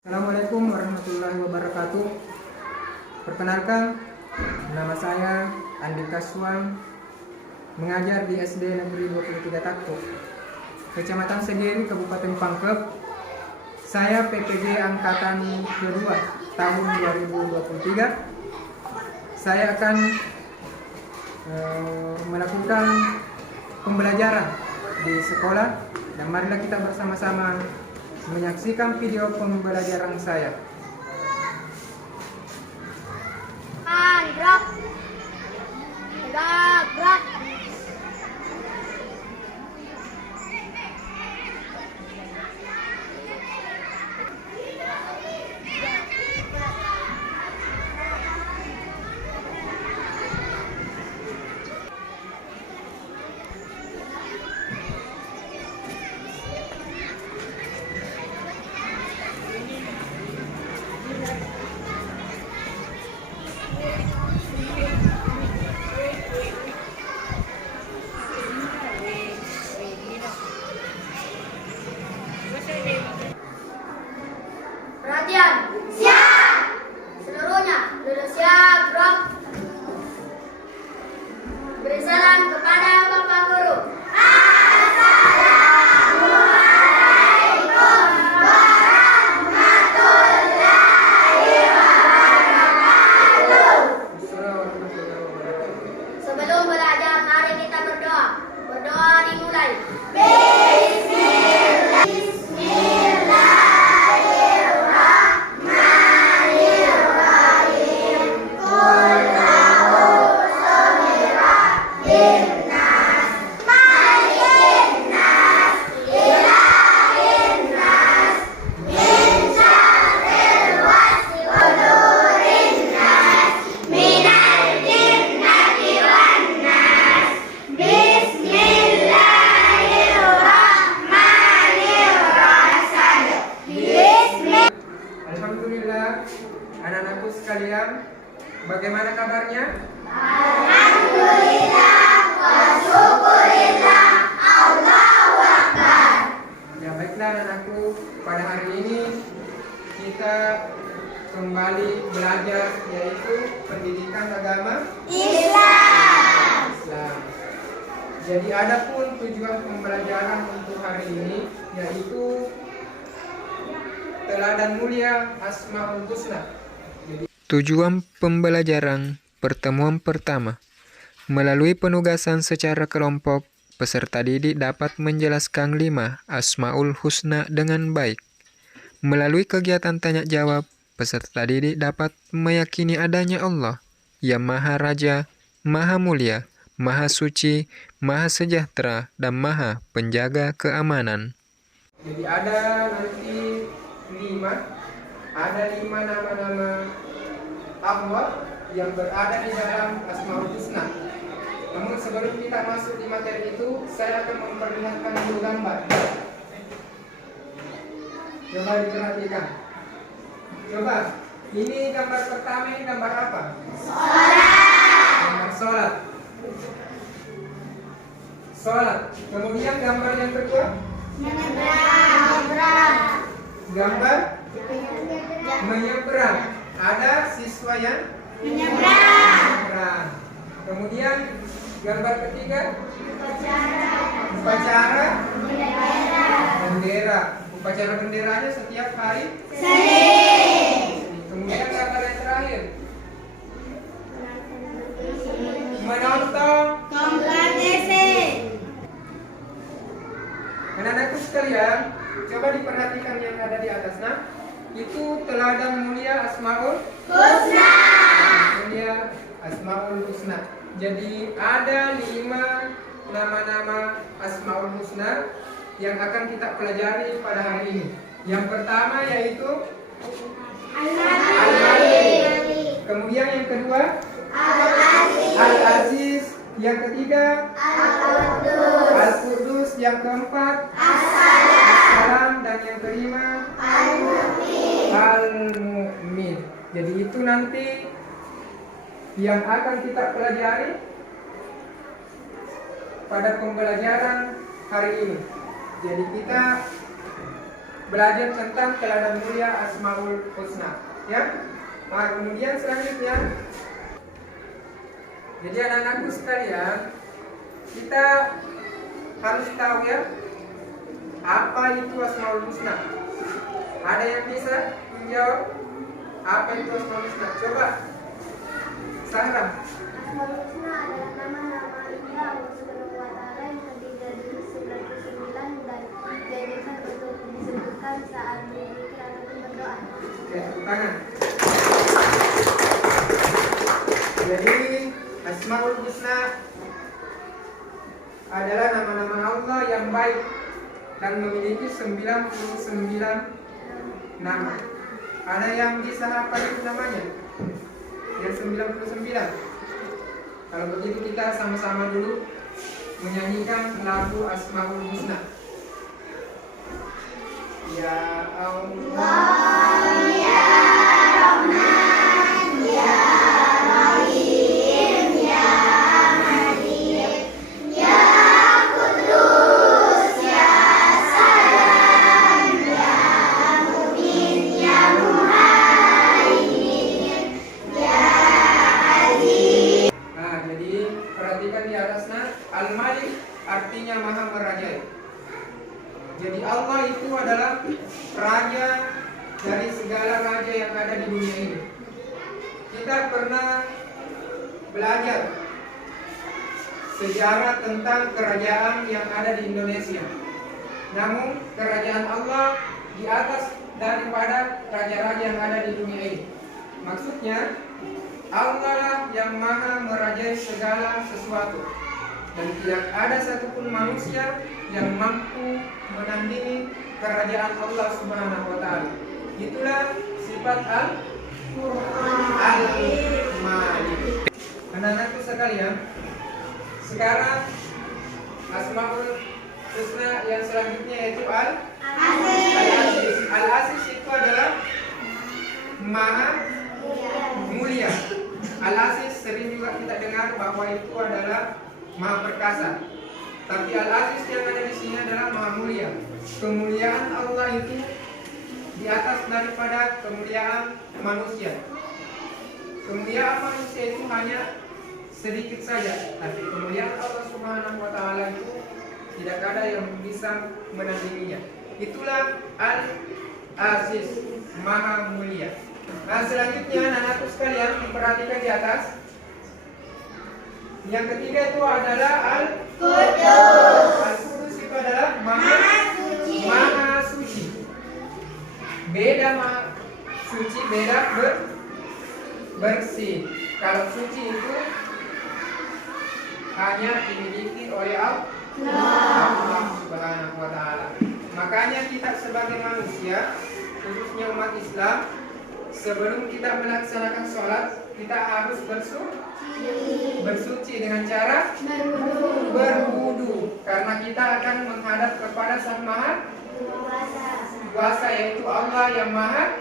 Assalamualaikum warahmatullahi wabarakatuh. Perkenalkan, nama saya Andika Suang, mengajar di SD Negeri 23 Takto, Kecamatan Segiri, Kabupaten Pangkep. Saya PPG Angkatan kedua tahun 2023. Saya akan melakukan pembelajaran di sekolah, dan marilah kita bersama-sama menyaksikan video pembelajaran saya. Gerak, gerak, gerak. Perhatian, siap. Seluruhnya, sudah siap, gerak. Beri salam kepada Bapak Guru. Sebelum belajar, mari kita berdoa. Berdoa dimulai. Alhamdulillah, anak-anakku sekalian, bagaimana kabarnya? Alhamdulillah, wa syukurillah, Allahu Akbar. Ya baiklah anak-anakku, pada hari ini kita kembali belajar, yaitu pendidikan agama Islam. Islam. Jadi adapun tujuan pembelajaran untuk hari ini yaitu teladan mulia Asmaul Husna. Tujuan pembelajaran pertemuan pertama. Melalui penugasan secara kelompok, peserta didik dapat menjelaskan 5 Asmaul Husna dengan baik. Melalui kegiatan tanya jawab, peserta didik dapat meyakini adanya Allah yang Maha Raja, Maha Mulia, Maha Suci, Maha Sejahtera, dan Maha Penjaga Keamanan. Jadi ada nanti 5 nama-nama Allah yang berada di dalam Asmaul Husna. Namun sebelum kita masuk di materi itu, saya akan memperlihatkan dulu gambar. Coba diperhatikan. Coba, ini gambar pertama, ini gambar apa? Gambar sholat. Sholat. Kemudian gambar yang kedua? Gambar menyeberang. Ada siswa yang menyeberang. Kemudian gambar ketiga, upacara bendera. Upacara benderanya setiap hari Senin. Kemudian gambar yang terakhir, menonton kompetisi. Anak-anakku sekalian, coba diperhatikan yang ada di atasnya. Itu teladan mulia Asmaul Husna. Mulia Asmaul Husna. Jadi ada 5 nama-nama Asmaul Husna yang akan kita pelajari pada hari ini. Yang pertama yaitu Al-Malik. Kemudian yang kedua Al-Aziz. Yang ketiga Al-Qudus. Yang keempat As-Salam. Dan yang kelima Al-Mu'min. Jadi itu nanti yang akan kita pelajari pada pembelajaran hari ini. Jadi kita belajar tentang teladan mulia Asmaul Husna, ya. Nah, kemudian selanjutnya, jadi anak-anakku sekalian, kita harus tahu ya, apa itu Asmaul Husna. Ada yang bisa menjawab apa itu Asmaul Husna? Coba, Sahra. Asmaul Husna adalah nama-nama indah Allah Subhanahu wa Ta'ala yang terdiri dari 99 dan dijadikan untuk disebutkan saat berzikir ataupun berdoa. Oke, tepuk tangan. Jadi Asmaul Husna adalah nama-nama Allah yang baik dan memiliki 99 nama. Ada yang bisa hafal itu namanya? Yang 99. Kalau begitu kita sama-sama dulu menyanyikan lagu Asmaul Husna. Ya Allah, ya Rahman, ya Rahim, ya Malik, ya Qudus, ya Salam, ya Mu'min, ya Muhaimin, ya Aziz. Nah, jadi perhatikan di atasnya, Al-Malik artinya Maha Merajai. Jadi Allah itu adalah raja dari segala raja yang ada di dunia ini. Kita pernah belajar sejarah tentang kerajaan yang ada di Indonesia. Namun kerajaan Allah di atas daripada raja-raja yang ada di dunia ini. Maksudnya Allah lah yang maha merajai segala sesuatu. Dan tidak ada satupun manusia yang mampu menandingi kerajaan Allah Subhanahu wa Ta'ala. Itulah sifat Al-Malik. Anak-anakku sekalian, sekarang Asmaul Husna yang selanjutnya yaitu Al-Aziz. Al-Aziz itu adalah Maha Mulia. Al-Aziz sering juga kita dengar bahwa itu adalah Maha Perkasa. Tapi Al-Aziz yang ada di sini adalah Maha Mulia. Kemuliaan Allah itu di atas daripada kemuliaan manusia. Kemuliaan manusia itu hanya sedikit saja, tapi kemuliaan Allah Subhanahu wa Ta'ala itu tidak ada yang bisa menandinginya. Itulah Al-Aziz, Maha Mulia. Nah, selanjutnya anak-anakku sekalian memperhatikan di atas. Yang ketiga itu adalah Al-Qudus. Al-Qudus itu adalah Maha Suci. Beda Maha Suci, beda bersih. Kalau suci itu hanya dimiliki oleh Allah Subhanahu wa Ta'ala. Makanya kita sebagai manusia, khususnya umat Islam, sebelum kita melaksanakan sholat, kita harus bersuci dengan cara berwudu, karena kita akan menghadap kepada Sang Maha Kuasa, yaitu Allah yang maha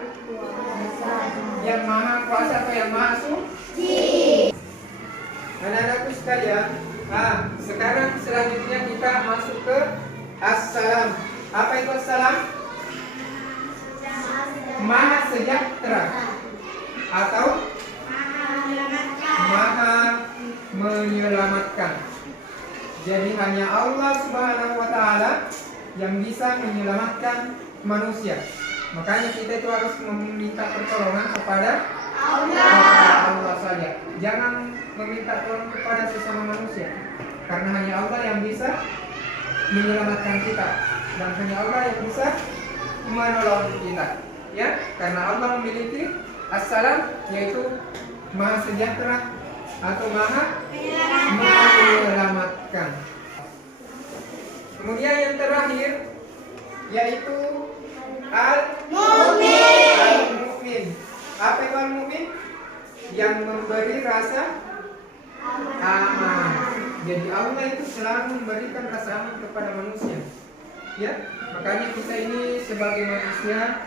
kuasa atau yang maha suci. Anak-anakku sekalian, sekarang selanjutnya kita masuk ke As-Salam. Apa itu As-Salam? Maha sejahtera atau Maha menyelamatkan. Jadi hanya Allah Subhanahu wa Ta'ala yang bisa menyelamatkan manusia. Makanya kita itu harus meminta pertolongan kepada Allah saja. Jangan meminta tolong kepada sesama manusia, karena hanya Allah yang bisa menyelamatkan kita, dan hanya Allah yang bisa menolong kita. Ya, karena Allah memiliki As-Salam, yaitu Maha sejahtera atau Maha menyelamatkan. Kemudian yang terakhir yaitu Al-Mu'min. Apa itu Al-Mu'min? Yang memberi rasa aman. Jadi Allah itu selalu memberikan rasa aman kepada manusia. Ya, makanya kita ini sebagai manusia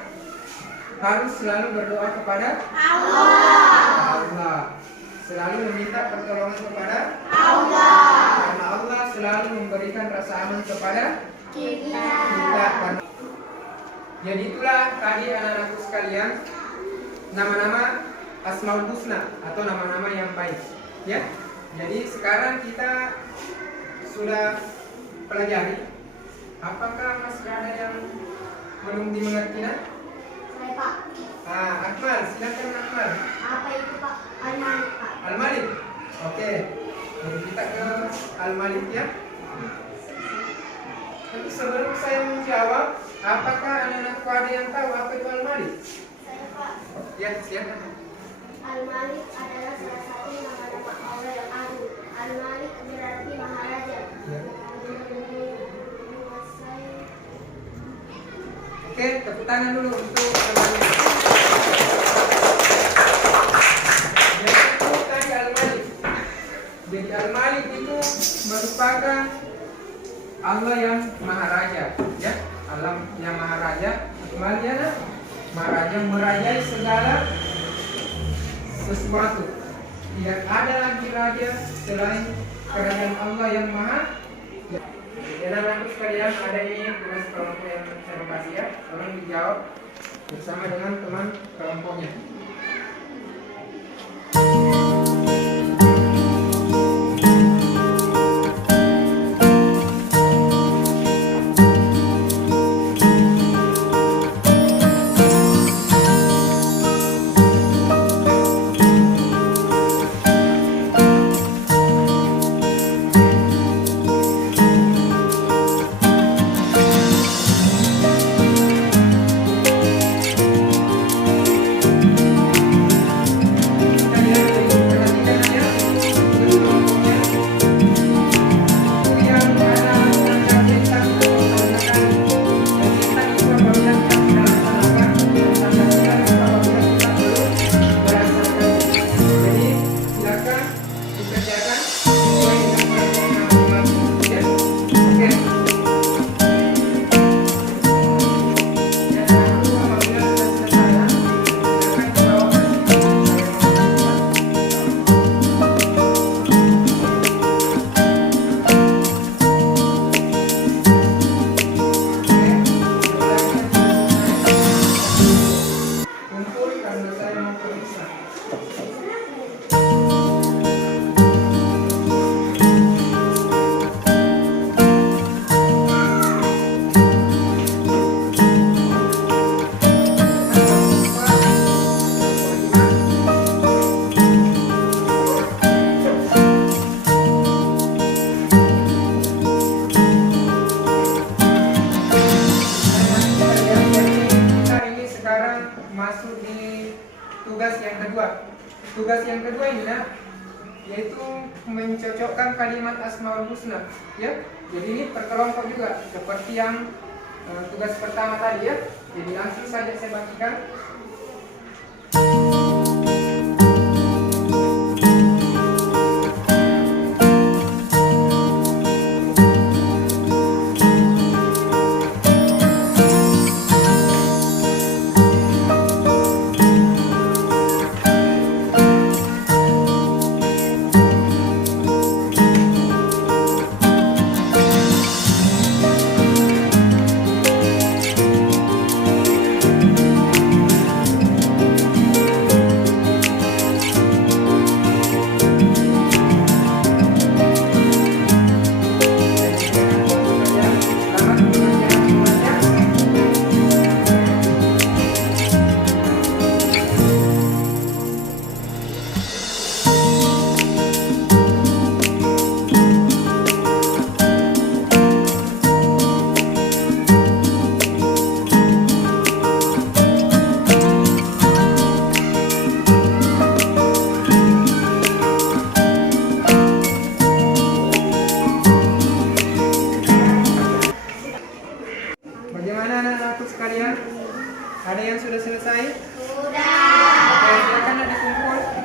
harus selalu berdoa kepada Allah. Selalu meminta pertolongan kepada Allah. Karena Allah selalu memberikan rasa aman kepada kita. Jadi itulah tadi anak-anakku sekalian nama-nama Asmaul Husna atau nama-nama yang baik. Ya. Jadi sekarang kita sudah pelajari. Apakah masih ada yang belum dimengerti? Saya Pak. Akmal, silakan Akmal. Apa itu Pak? Al-Malik Pak. Al-Malik. Oke. Jadi kita ke Al-Malik ya. Tapi sebelum saya menjawab, apakah anak-anakku ada yang tahu apa itu Al-Malik? Saya Pak. Ya, silakan. Al-Malik adalah salah satu nama-nama Allah yang agung. Al-Malik berarti maharaja. Ya. Menguasai. Oke, tepuk tangan dulu untuk Al-Malik. Jadi itu tadi Al-Malik. Jadi Al-Malik itu merupakan Allah yang Maharaja, ya. Allah yang Maharaja, Maliana, Maharaja merajai segala sesuatu. Tidak ada lagi raja selain kerajaan Allah yang Maha. Dan anak-anak sekalian, ada ini tugas kelompok yang saya kasih ya. Tolong dijawab bersama dengan teman kelompoknya. Masuk di tugas yang kedua. Tugas yang kedua ini yaitu mencocokkan kalimat Asmaul Husna, ya. Jadi ini terkelompok juga seperti yang tugas pertama tadi ya. Jadi langsung saja saya bagikan. Bagaimana anak-anakku sekalian? Ada yang sudah selesai? Sudah. Oke, silakan ada kumpul.